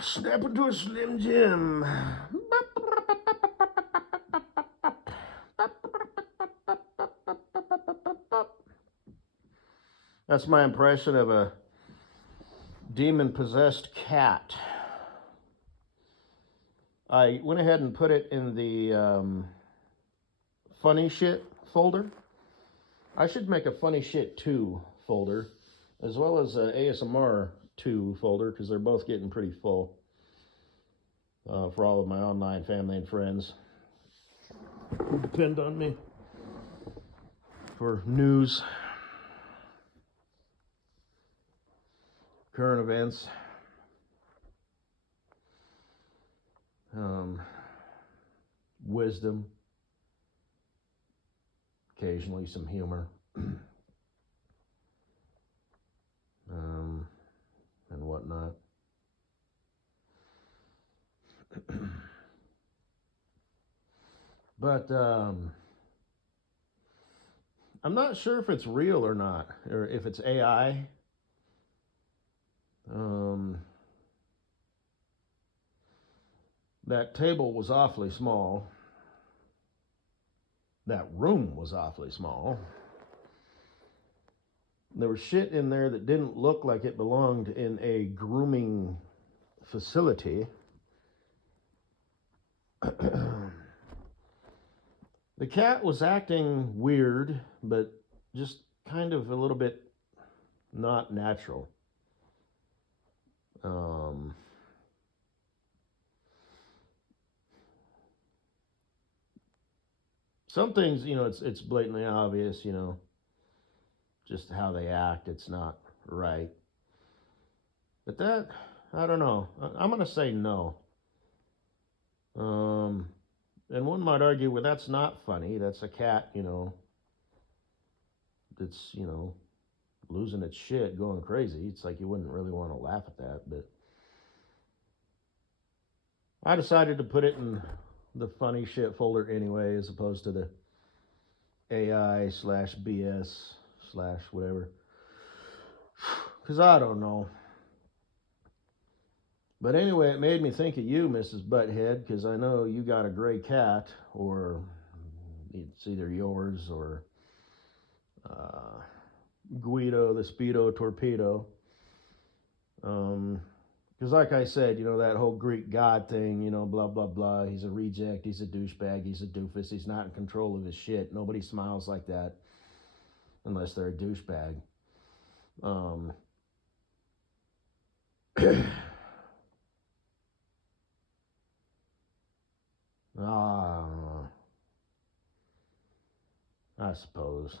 Snap into a Slim Jim. That's my impression of a demon-possessed cat. I went ahead and put it in the funny shit folder. I should make a funny shit 2 folder, as well as a ASMR 2 folder, because they're both getting pretty full for all of my online family and friends who depend on me for news, current events, wisdom, occasionally some humor, and whatnot. But I'm not sure if it's real or not, or if it's AI. That table was awfully small. That room was awfully small. There was shit in there that didn't look like it belonged in a grooming facility. The cat was acting weird, but just kind of a little bit not natural. Some things, it's blatantly obvious, just how they act. It's not right. But that, I don't know. I'm going to say no. And one might argue, well, that's not funny. That's a cat, that's, losing its shit, going crazy. It's like you wouldn't really want to laugh at that. But I decided to put it in the funny shit folder anyway, as opposed to the AI/BS/whatever. Because I don't know. But anyway, it made me think of you, Mrs. Butthead, because I know you got a gray cat, or it's either yours or Guido the Speedo Torpedo. Because like I said, that whole Greek god thing, blah, blah, blah. He's a reject. He's a douchebag. He's a doofus. He's not in control of his shit. Nobody smiles like that unless they're a douchebag. I suppose.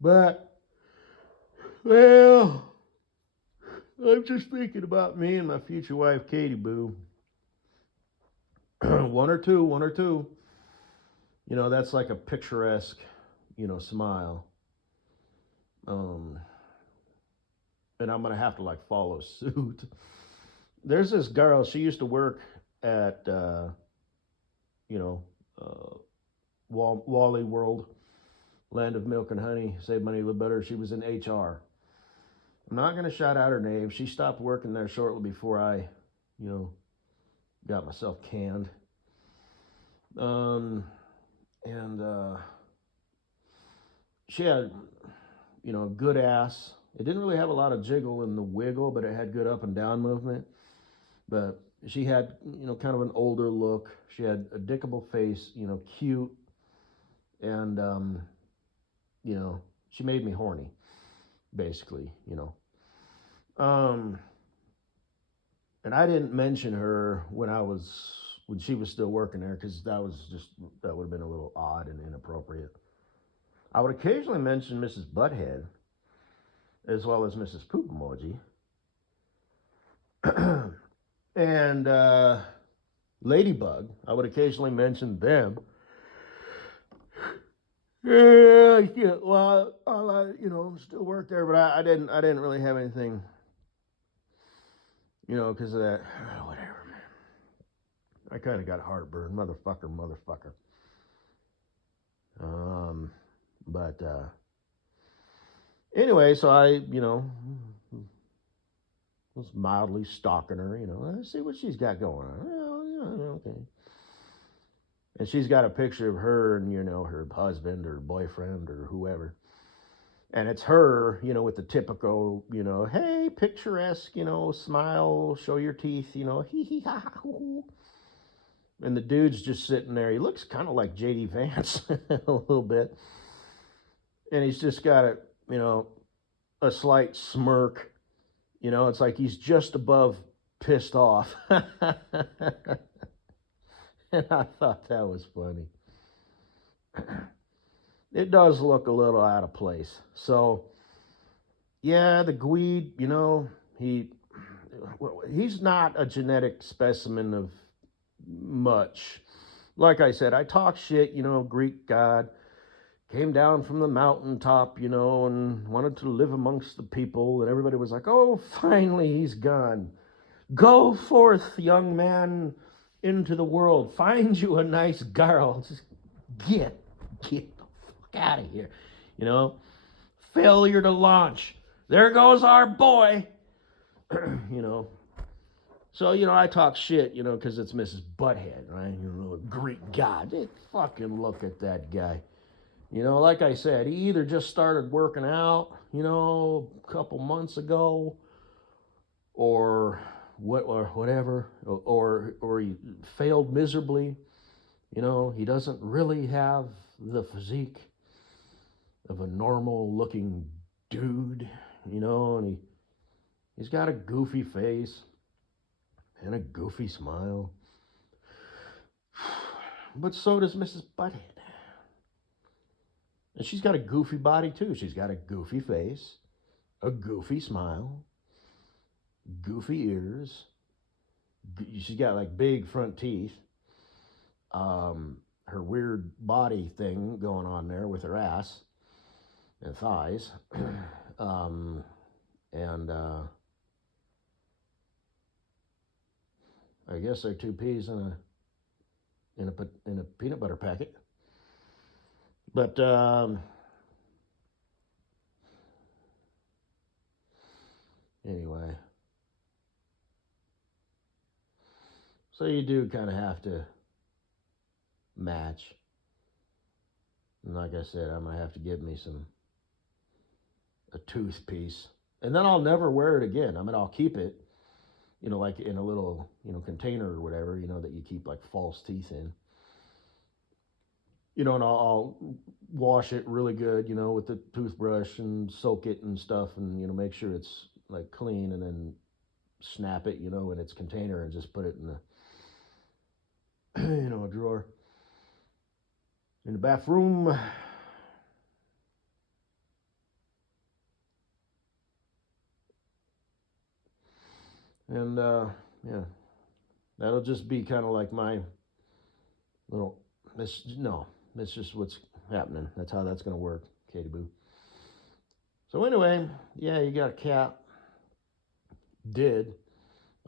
But, well, I'm just thinking about me and my future wife, Katie Boo. one or two. That's like a picturesque, smile. And I'm going to have to, follow suit. There's this girl, she used to work at, Wally World, Land of Milk and Honey, Save Money, Live Better. She was in HR. I'm not going to shout out her name. She stopped working there shortly before I, got myself canned. And she had, a good ass. It didn't really have a lot of jiggle in the wiggle, but it had good up and down movement. But she had, kind of an older look. She had a dickable face, cute. And, she made me horny, basically, And I didn't mention her when she was still working there, because that would have been a little odd and inappropriate. I would occasionally mention Mrs. Butthead, as well as Mrs. Poop Emoji. And Ladybug, I would occasionally mention them. Yeah. Well, I still work there, but I didn't really have anything, because of that. Whatever, man. I kind of got heartburn, motherfucker. But anyway, so I, was mildly stalking her, see what she's got going on. Okay. And she's got a picture of her and, her husband or boyfriend or whoever. And it's her, with the typical, hey, picturesque, smile, show your teeth, hee hee ha ha hoo hoo. And the dude's just sitting there. He looks kind of like J.D. Vance a little bit. And he's just got a slight smirk. It's like he's just above pissed off. And I thought that was funny. It does look a little out of place. So, yeah, the Gweed, he's not a genetic specimen of much. Like I said, I talk shit, Greek god came down from the mountaintop, and wanted to live amongst the people, and everybody was like, oh, finally he's gone. Go forth, young man, into the world. Find you a nice girl. Just get the fuck out of here. Failure to launch. There goes our boy. So, I talk shit, because it's Mrs. Butthead, right? Greek god. Fucking look at that guy. Like I said, he either just started working out, a couple months ago, or whatever, or he failed miserably. He doesn't really have the physique of a normal-looking dude, and he's got a goofy face and a goofy smile. But so does Mrs. Butthead. And she's got a goofy body, too. She's got a goofy face, a goofy smile, goofy ears. She's got, like, big front teeth. Her weird body thing going on there with her ass and thighs. I guess they're 2 peas in a peanut butter packet. But anyway, so you do kind of have to match. And like I said, I'm gonna have to get me a tooth piece, and then I'll never wear it again. I mean, I'll keep it, like in a little container or whatever, that you keep like false teeth in. And I'll wash it really good, with the toothbrush and soak it and stuff, and make sure it's like clean, and then snap it, in its container and just put it in a drawer in the bathroom. And yeah, that'll just be kind of like my little. That's just what's happening. That's how that's going to work, Katie Boo. So anyway, yeah, you got a cat. Did.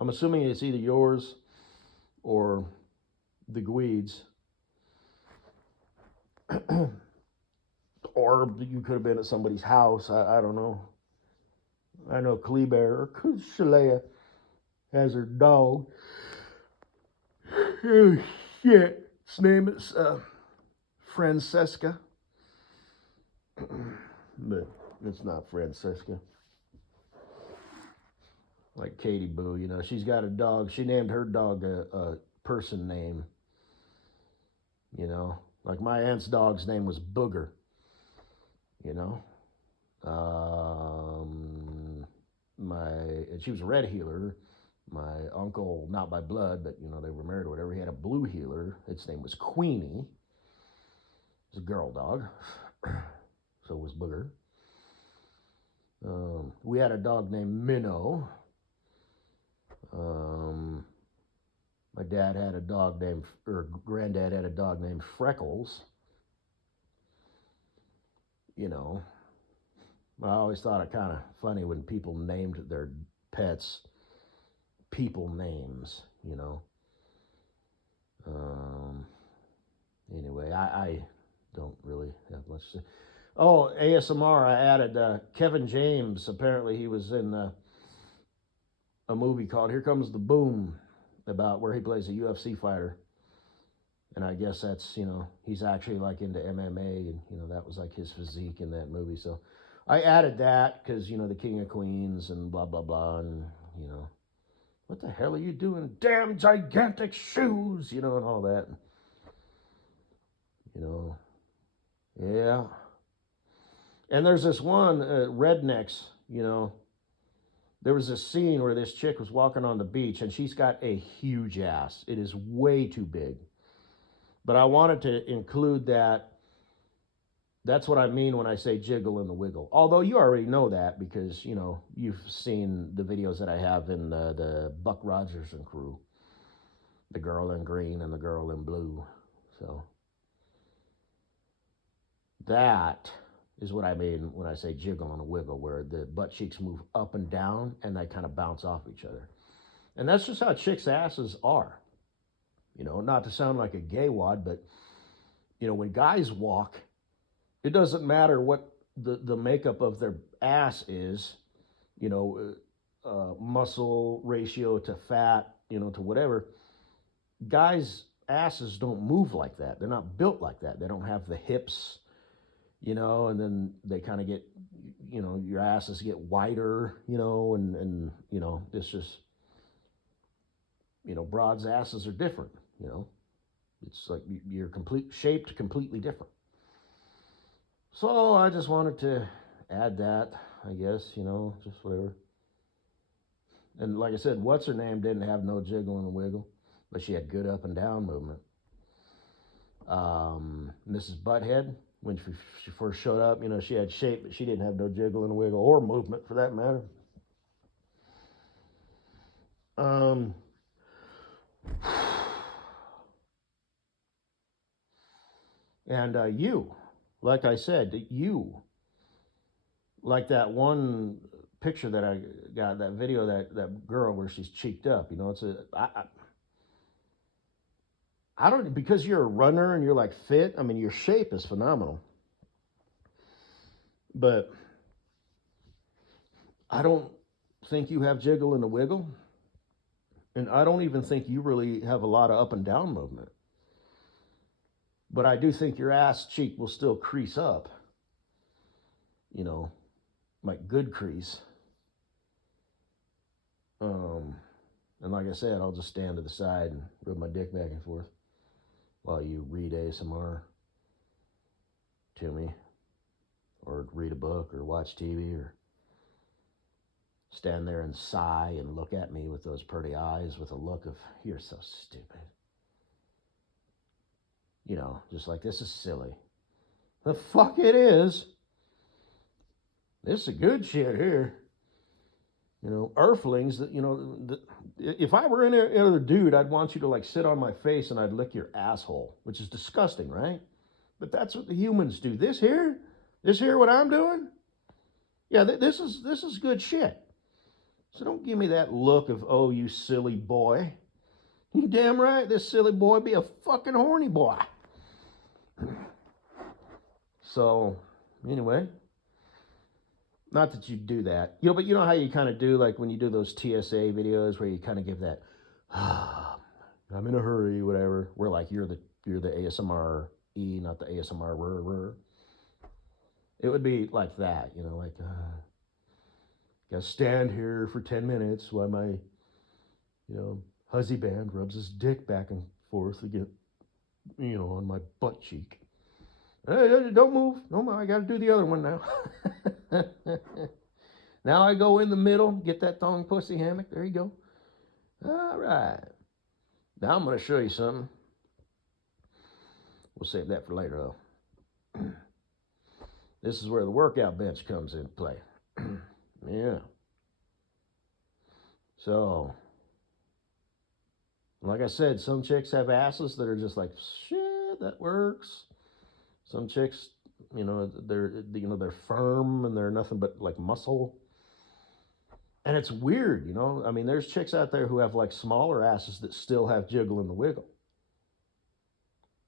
I'm assuming it's either yours or the Gweeds. Or you could have been at somebody's house. I don't know. I know Kleber or Shalea has her dog. Oh, shit. His name is Francesca. But it's not Francesca. Like Katie Boo, she's got a dog. She named her dog a person name. Like my aunt's dog's name was Booger. And she was a red heeler. My uncle, not by blood, but they were married or whatever. He had a blue heeler. Its name was Queenie. It's a girl dog. So was Booger. We had a dog named Minnow. My dad had a dog granddad had a dog named Freckles. I always thought it kind of funny when people named their pets people names, Anyway, I don't really have much to say. Oh, ASMR, I added Kevin James. Apparently he was in a movie called Here Comes the Boom, about where he plays a UFC fighter. And I guess that's, he's actually like into MMA, and, that was like his physique in that movie. So I added that because, the King of Queens and blah, blah, blah. And, what the hell are you doing? Damn gigantic shoes, and all that. Yeah. And there's this one, Rednecks, there was this scene where this chick was walking on the beach and she's got a huge ass. It is way too big. But I wanted to include that. That's what I mean when I say jiggle and the wiggle. Although you already know that because, you've seen the videos that I have in the Buck Rogers and crew. The girl in green and the girl in blue. So that is what I mean when I say jiggle and a wiggle, where the butt cheeks move up and down and they kind of bounce off each other. And that's just how chicks' asses are. Not to sound like a gay wad, but, when guys walk, it doesn't matter what the makeup of their ass is, muscle ratio to fat, to whatever. Guys' asses don't move like that. They're not built like that. They don't have the hips, and then they kind of get, your asses get wider, and it's just, broads' asses are different, It's like you're shaped completely different. So I just wanted to add that, I guess, just whatever. And like I said, what's her name didn't have no jiggle and a wiggle, but she had good up and down movement. Mrs. Butthead, when she first showed up, she had shape, but she didn't have no jiggle and a wiggle or movement for that matter. And you, like I said, like that one picture that I got, that video, that girl where she's cheeked up, I don't, because you're a runner and you're like fit, I mean, your shape is phenomenal. But I don't think you have jiggle and a wiggle. And I don't even think you really have a lot of up and down movement. But I do think your ass cheek will still crease up. Like good crease. And like I said, I'll just stand to the side and rub my dick back and forth while you read ASMR to me, or read a book, or watch TV, or stand there and sigh and look at me with those pretty eyes with a look of, you're so stupid. Just like, this is silly. The fuck it is. This is good shit here. Earthlings, if I were another dude, I'd want you to like sit on my face and I'd lick your asshole, which is disgusting, right? But that's what the humans do. This here, what I'm doing? Yeah, this is good shit. So don't give me that look of, oh, you silly boy. You damn right, this silly boy be a fucking horny boy. So, anyway, not that you do that, but you know how you kind of do, like when you do those TSA videos where you kind of give that, I'm in a hurry, whatever. Where like you're the ASMR E, not the ASMR rrr. It would be like that, like, gotta stand here for 10 minutes while my, huzzy band rubs his dick back and forth again, on my butt cheek. Hey, don't move. No, I got to do the other one now. Now I go in the middle, get that thong pussy hammock. There you go. All right. Now I'm going to show you something. We'll save that for later, though. This is where the workout bench comes into play. Yeah. So, like I said, some chicks have asses that are just like, shit, that works. Some chicks, they're firm and they're nothing but like muscle. And it's weird, I mean, there's chicks out there who have like smaller asses that still have jiggle and the wiggle.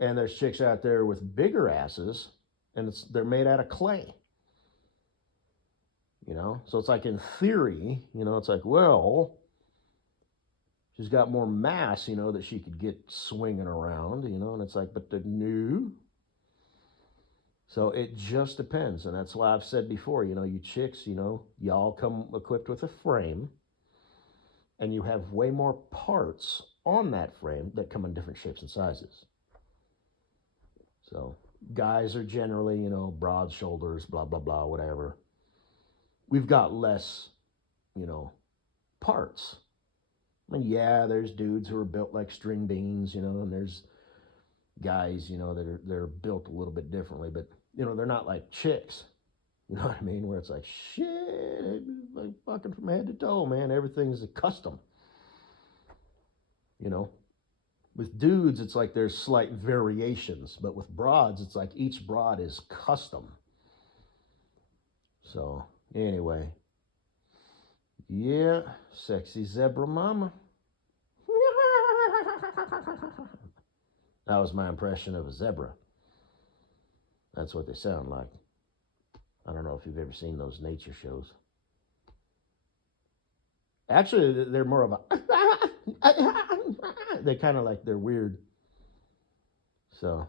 And there's chicks out there with bigger asses and they're made out of clay. So it's like, in theory, it's like, well, She's got more mass, you know, that she could get swinging around, you know, and it's like, but the new. So it just depends. And that's why I've said before, you know, you chicks, you know, y'all come equipped with a frame and you have way more parts on that frame that come in different shapes and sizes. So guys are generally, you know, broad shoulders, blah, blah, blah, whatever. We've got less, you know, parts. I mean, yeah, there's dudes who are built like string beans, you know, and there's guys, you know, that are they're built a little bit differently, but you know, they're not like chicks. You know what I mean? Where it's like shit, like fucking from head to toe, man. Everything's a custom. You know, with dudes, it's like there's slight variations, but with broads, it's like each broad is custom. So anyway, yeah, sexy zebra mama. That was my impression of a zebra. That's what they sound like. I don't know if you've ever seen those nature shows. Actually, they're more of a. They kind of like they're weird. So.